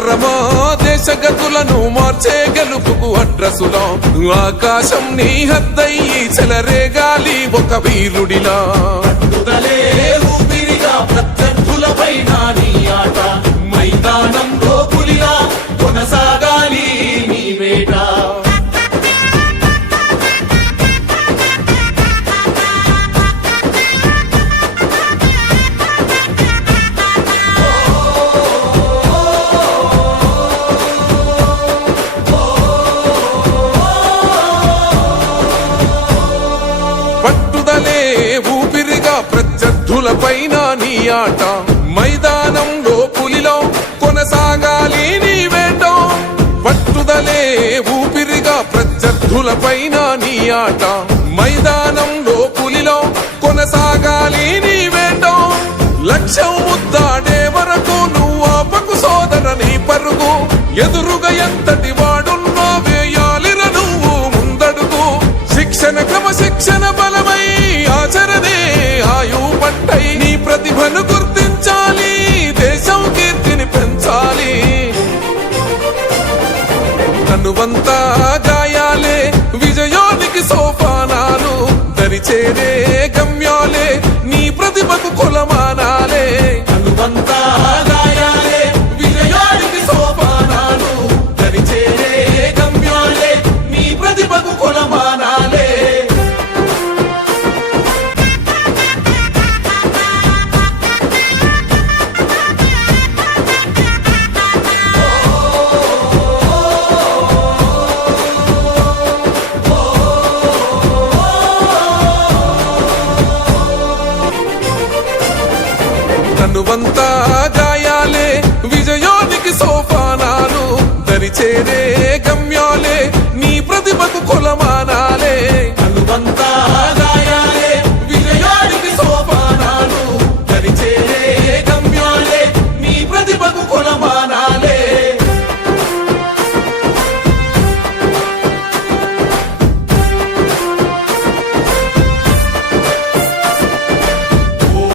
తరమా దేశ గతులను మార్చే గెలుపుకు అడ్రసులా ఆకాశం నీ హద్దయ్యి చెలరేగాలి ఒక వీరుడిలా ఊపిరిగా ప్రత్యర్థులపైన నీ ఆట మైదానంలో పులిలా కొనసాగాలి నీ వేట పైన నీ ఆట మైదానంలో పులిలో కొనసాగాలి నీ వేట పట్టుదలే ఊపిరిగా ప్రత్యర్థులపైన నీ ఆట మైదానంలో పులిలో కొనసాగాలి నీ వేట లక్ష్యం ముద్దాడే వరకు నువ్వు ఆపకు సోదర నీ పరుగు ఎదురుగా ఎంతటి వాడున్నా వేయాలిర నువ్వు ముందడుగు శిక్షణ క్రమశిక్షణ బలమై ఆచరణే ఆయు పట్టై నీ ప్రతిభను గుర్తించాలి దేశం కీర్తిని పెంచాలి తనువంతా గాయాలే విజయానికి సోపానాలు దరిచేరే గమ్యాలే నీ ప్రతిభకు కొలమానాలే తనువంతా గాయాలే విజయానికి సోపానాలు దరిచేరే గమ్యాలే నీ ప్రతిభకు కొలమానాలే తనువంతా గాయాలే విజయానికి సోపానాలు దరిచేరే గమ్యాలే నీ ప్రతిభకు కొలమా